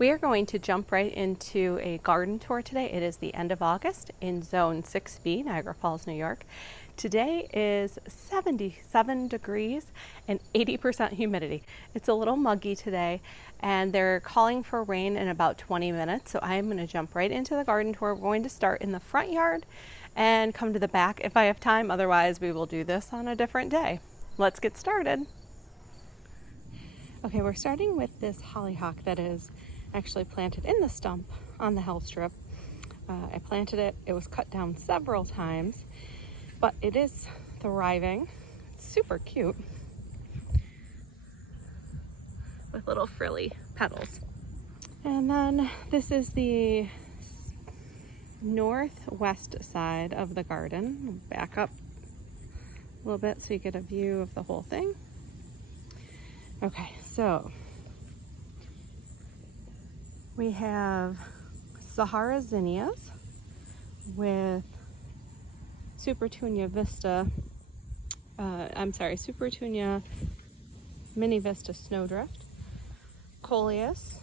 We are going to jump right into a garden tour today. It is the end of August in Zone 6B, Niagara Falls, New York. Today is 77 degrees and 80% humidity. It's a little muggy today, and they're calling for rain in about 20 minutes. So I'm going to jump right into the garden tour. We're going to start in the front yard and come to the back if I have time. Otherwise, we will do this on a different day. Let's get started. Okay, we're starting with this hollyhock that is actually planted in the stump on the hill strip. I planted it. It was cut down several times, but it is thriving. It's super cute with little frilly petals. And then this is the northwest side of the garden. Back up a little bit so you get a view of the whole thing. Okay, so we have Sahara zinnias with Supertunia Mini Vista Snowdrift, Coleus,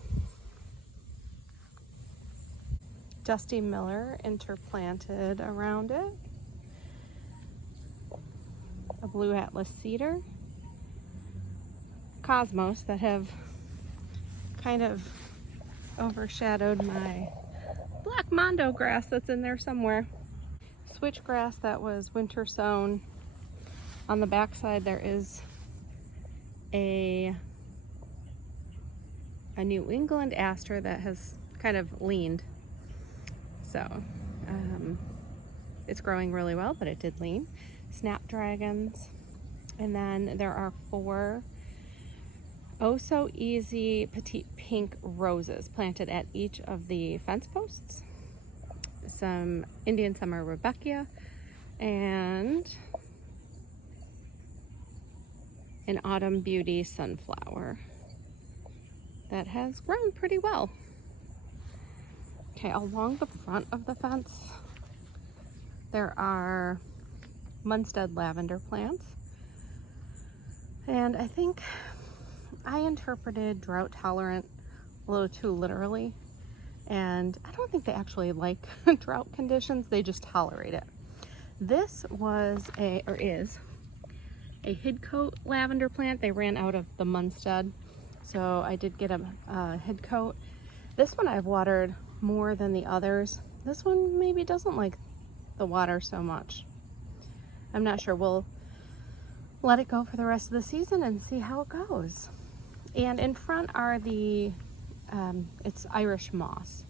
Dusty Miller interplanted around it, a Blue Atlas cedar, Cosmos that have kind of overshadowed my black mondo grass that's in there somewhere. Switchgrass that was winter sown. On the back side there is a New England aster that has kind of leaned. So it's growing really well, but it did lean. Snapdragons. And then there are 4 Oh So Easy petite pink roses planted at each of the fence posts. Some Indian Summer Rebecca and an Autumn Beauty sunflower that has grown pretty well. Okay, along the front of the fence there are Munstead lavender plants, and I think I interpreted drought tolerant a little too literally, and I don't think they actually like drought conditions, they just tolerate it. This is a Hidcote lavender plant. They ran out of the Munstead, so I did get a Hidcote. This one I've watered more than the others. This one maybe doesn't like the water so much. I'm not sure. We'll let it go for the rest of the season and see how it goes. And in front are the, it's Irish moss.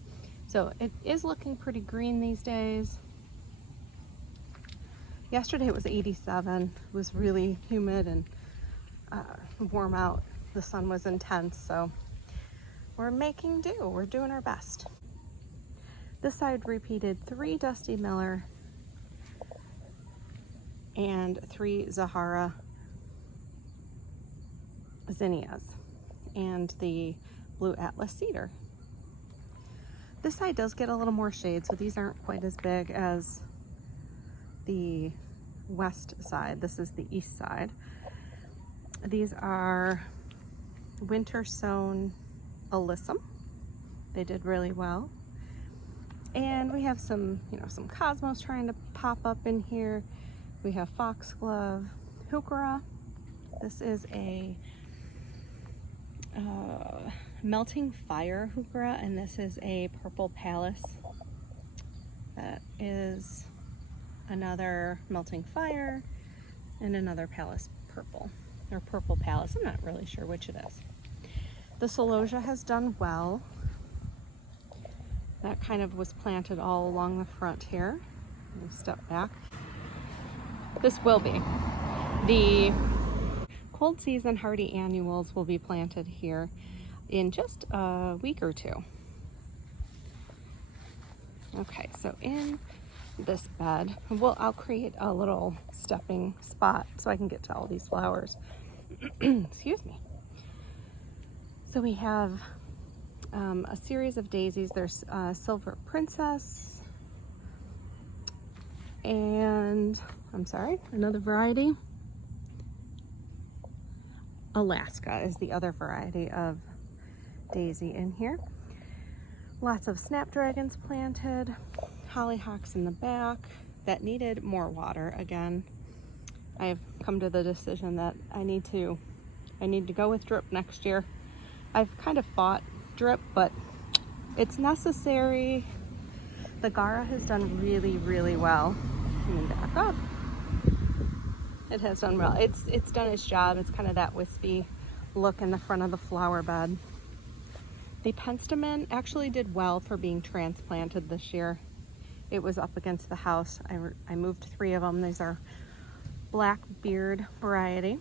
So it is looking pretty green these days. Yesterday it was 87. It was really humid and warm out. The sun was intense, so we're making do. We're doing our best. This side repeated 3 Dusty Miller and 3 Sahara zinnias and the Blue Atlas cedar. This side does get a little more shade, so these aren't quite as big as the west side. This is the east side. These are winter sown alyssum. They did really well. And we have some cosmos trying to pop up in here. We have foxglove, heuchera. This is a melting fire heuchera, and this is a purple palace. That is another melting fire and another palace purple, or purple palace. I'm not really sure which it is. The celosia has done well. That kind of was planted all along the front here. We'll step back. This will be. The cold season hardy annuals will be planted here in just a week or 2. Okay, so in this bed, I'll create a little stepping spot so I can get to all these flowers. Excuse me. So we have a series of daisies. There's Silver Princess, and another variety. Alaska is the other variety of daisy in here. Lots of snapdragons planted, hollyhocks in the back that needed more water. Again, I've come to the decision that I need to go with drip next year. I've kind of fought drip, but it's necessary. The Gara has done really, really well. Let me back up. It has done well. It's done its job. It's kind of that wispy look in the front of the flower bed. The penstemon actually did well for being transplanted this year. It was up against the house. I moved 3 of them. These are Blackbeard variety.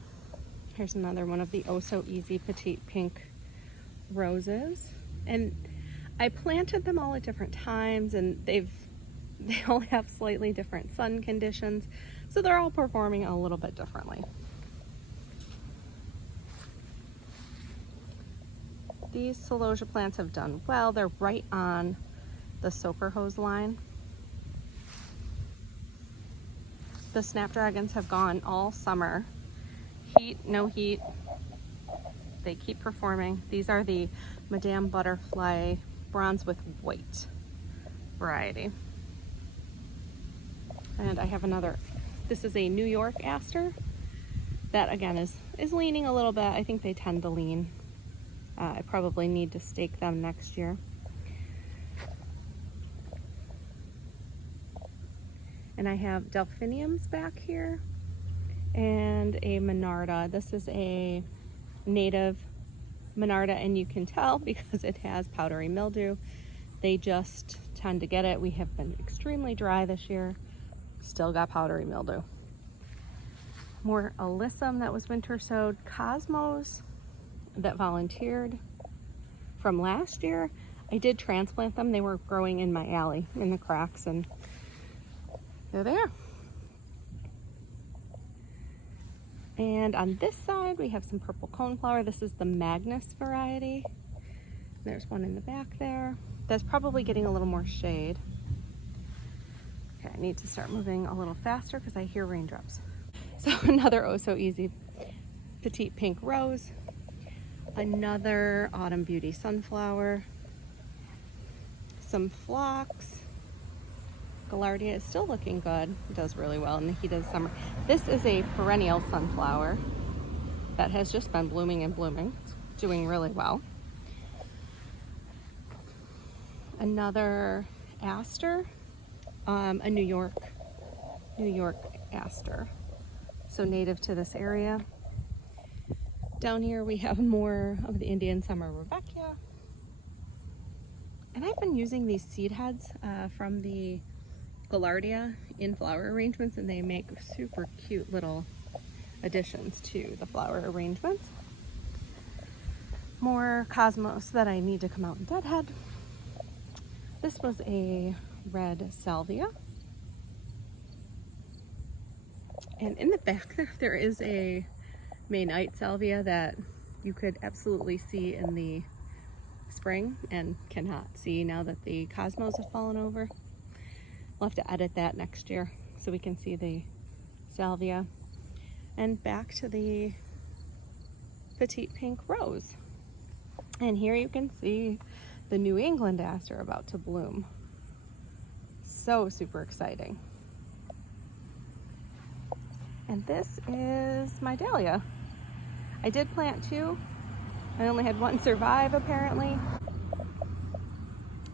Here's another one of the Oh So Easy Petite Pink roses. And I planted them all at different times, and they all have slightly different sun conditions, so they're all performing a little bit differently. These celosia plants have done well. They're right on the soaker hose line. The snapdragons have gone all summer. Heat, no heat, they keep performing. These are the Madame Butterfly bronze with white variety. And I have another, this is a New York aster that again is leaning a little bit. I think they tend to lean. I probably need to stake them next year. And I have delphiniums back here and a monarda. This is a native monarda, and you can tell because it has powdery mildew. They just tend to get it. We have been extremely dry this year. Still got powdery mildew. More alyssum that was winter sowed. Cosmos that volunteered from last year. I did transplant them. They were growing in my alley in the cracks, and they're there. And on this side we have some purple coneflower. This is the Magnus variety. There's one in the back there. That's probably getting a little more shade. Okay, I need to start moving a little faster because I hear raindrops. So another Oh So Easy Petite Pink Rose. Another Autumn Beauty Sunflower. Some phlox. Gaillardia is still looking good. It does really well in the heat of the summer. This is a perennial sunflower that has just been blooming and blooming. It's doing really well. Another aster, a New York aster, so native to this area. Down here we have more of the Indian Summer Rebecca. And I've been using these seed heads from the Gaillardia in flower arrangements, and they make super cute little additions to the flower arrangements. More cosmos that I need to come out and deadhead. This was a red salvia. And in the back there is a May Night salvia that you could absolutely see in the spring and cannot see now that the cosmos have fallen over. We'll have to edit that next year so we can see the salvia. And back to the Petite Pink Rose. And here you can see the New England aster about to bloom. So super exciting. And this is my dahlia. I did plant 2. I only had 1 survive apparently.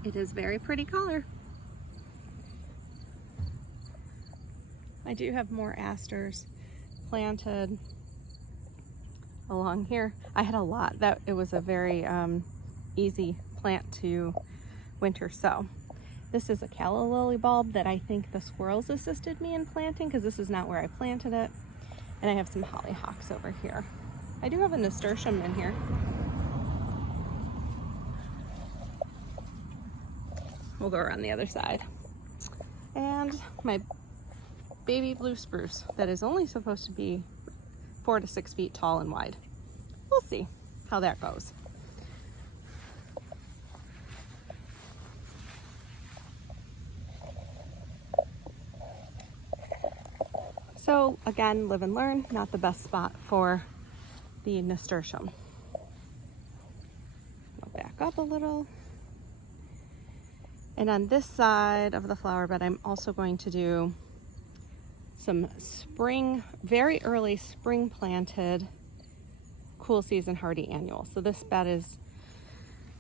It is very pretty color. I do have more asters planted along here. I had a lot. It was a very easy plant to winter sow. This is a calla lily bulb that I think the squirrels assisted me in planting because this is not where I planted it. And I have some hollyhocks over here. I do have a nasturtium in here. We'll go around the other side. And my baby blue spruce that is only supposed to be 4 to 6 feet tall and wide. We'll see how that goes. So again, live and learn, not the best spot for the nasturtium. I'll back up a little. And on this side of the flower bed, I'm also going to do some spring, very early spring planted cool season hardy annuals. So this bed is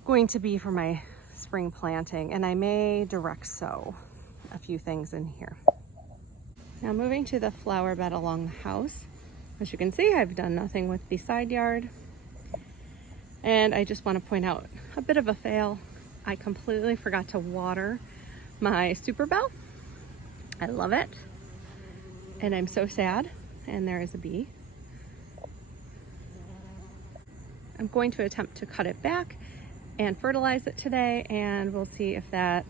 going to be for my spring planting, and I may direct sow a few things in here. Now moving to the flower bed along the house. As you can see, I've done nothing with the side yard. And I just want to point out a bit of a fail. I completely forgot to water my super bell. I love it. And I'm so sad. And there is a bee. I'm going to attempt to cut it back and fertilize it today, and we'll see if that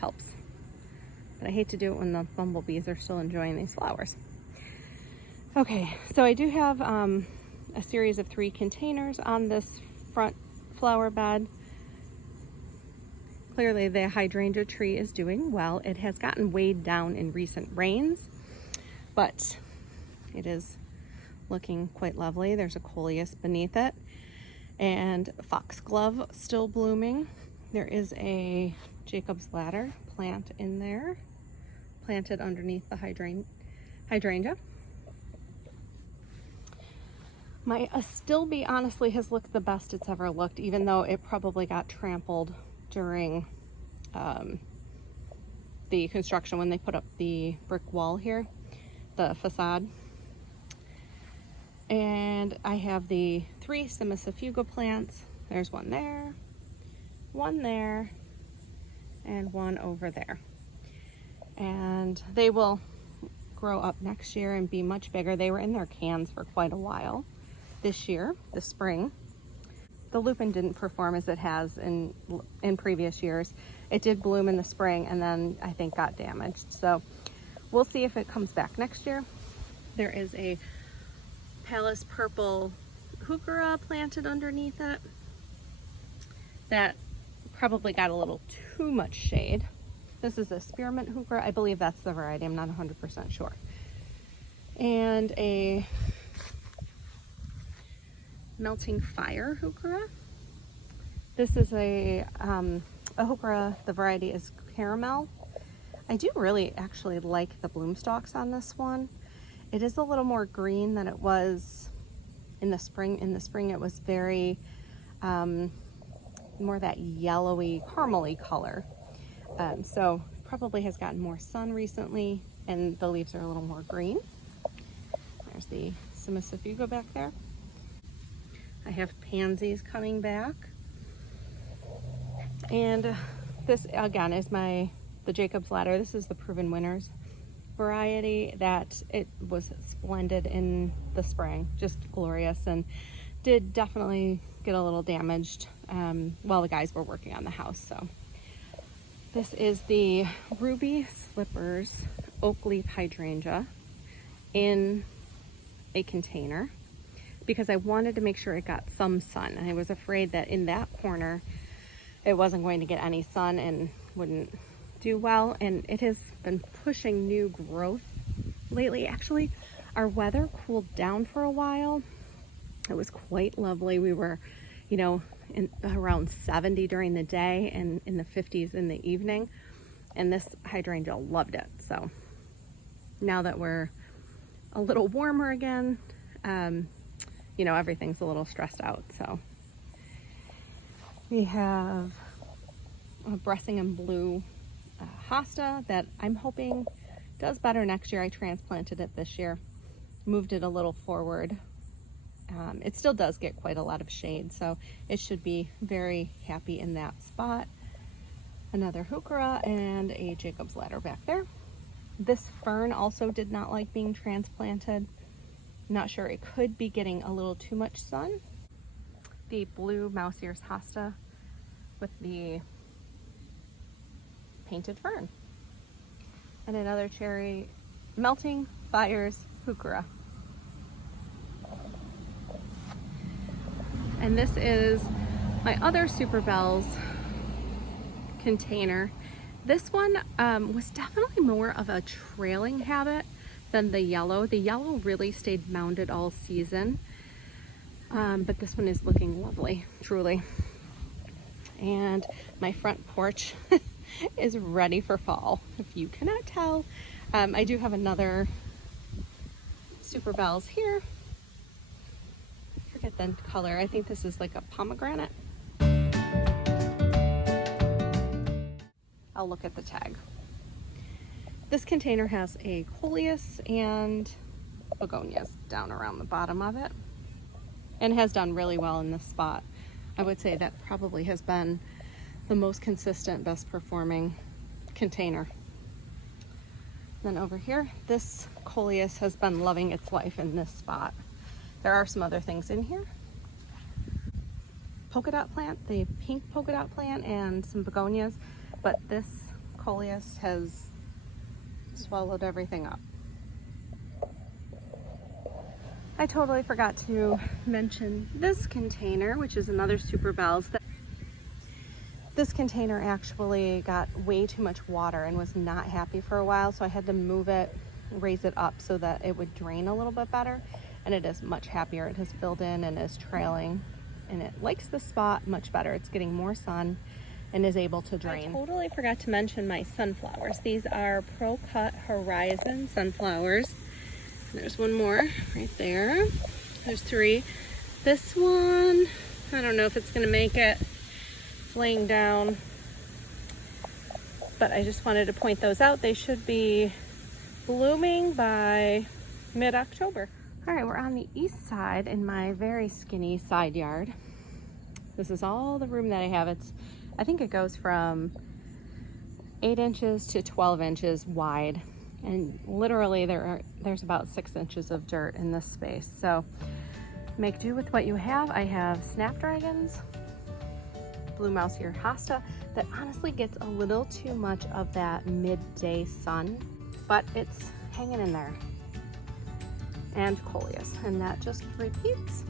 helps. But I hate to do it when the bumblebees are still enjoying these flowers. Okay, so I do have a series of 3 containers on this front flower bed. Clearly the hydrangea tree is doing well. It has gotten weighed down in recent rains, but it is looking quite lovely. There's a coleus beneath it, and foxglove still blooming. There is a Jacob's ladder plant in there, planted underneath the hydrangea. My astilbe honestly has looked the best it's ever looked, even though it probably got trampled during the construction when they put up the brick wall here, the facade. And I have the 3 Simicifuga plants. There's one there, and one over there. And they will grow up next year and be much bigger. They were in their cans for quite a while. This year, this spring, the lupin didn't perform as it has in previous years. It did bloom in the spring and then I think got damaged. So we'll see if it comes back next year. There is a Palace purple heuchera planted underneath it that probably got a little too much shade. This is a spearmint heuchera. I believe that's the variety. I'm not 100% sure. And a melting fire heuchera. This is a heuchera. The variety is caramel. I do really actually like the bloom stalks on this one. It is a little more green than it was in the spring. In the spring it was very more that yellowy caramely color. So probably has gotten more sun recently and the leaves are a little more green. There's the Simicifuga back there. I have pansies coming back. And this again is the Jacob's ladder. This is the Proven Winners variety that it was splendid in the spring, just glorious, and did definitely get a little damaged while the guys were working on the house. So this is the Ruby Slippers oak leaf hydrangea in a container because I wanted to make sure it got some sun. I was afraid that in that corner it wasn't going to get any sun and wouldn't do well, and it has been pushing new growth lately. Actually, our weather cooled down for a while. It was quite lovely. We were, you know, in around 70 during the day and in the 50s in the evening, and this hydrangea loved it. So now that we're a little warmer again, you know, everything's a little stressed out. So we have a Bressingham blue hosta that I'm hoping does better next year. I transplanted it this year, moved it a little forward. It still does get quite a lot of shade, so it should be very happy in that spot. Another heuchera and a Jacob's ladder back there. This fern also did not like being transplanted. Not sure, it could be getting a little too much sun. The blue mouse ears hosta with the painted fern. And another cherry melting fires heuchera. And this is my other Super Bells container. This one was definitely more of a trailing habit than the yellow. The yellow really stayed mounded all season, but this one is looking lovely, truly. And my front porch is ready for fall, if you cannot tell. I do have another Super Bells here. I forget the color. I think this is like a pomegranate. I'll look at the tag. This container has a coleus and begonias down around the bottom of it, and has done really well in this spot. I would say that probably has been the most consistent, best performing container. Then over here, this coleus has been loving its life in this spot. There are some other things in here. Polka dot plant, the pink polka dot plant, and some begonias, but this coleus has swallowed everything up. I totally forgot to mention this container, which is another Super Bells. This container actually got way too much water and was not happy for a while, so I had to move it, raise it up so that it would drain a little bit better, and it is much happier. It has filled in and is trailing, and it likes the spot much better. It's getting more sun and is able to drain. I totally forgot to mention my sunflowers. These are Pro Cut Horizon sunflowers. There's one more right there. There's 3. This one, I don't know if it's gonna make it. It's laying down, but I just wanted to point those out. They should be blooming by mid-October. All right, we're on the east side in my very skinny side yard. This is all the room that I have. I think it goes from 8 inches to 12 inches wide. And literally there's about 6 inches of dirt in this space. So make do with what you have. I have snapdragons, blue mouse ear hosta that honestly gets a little too much of that midday sun, but it's hanging in there. And coleus, and that just repeats.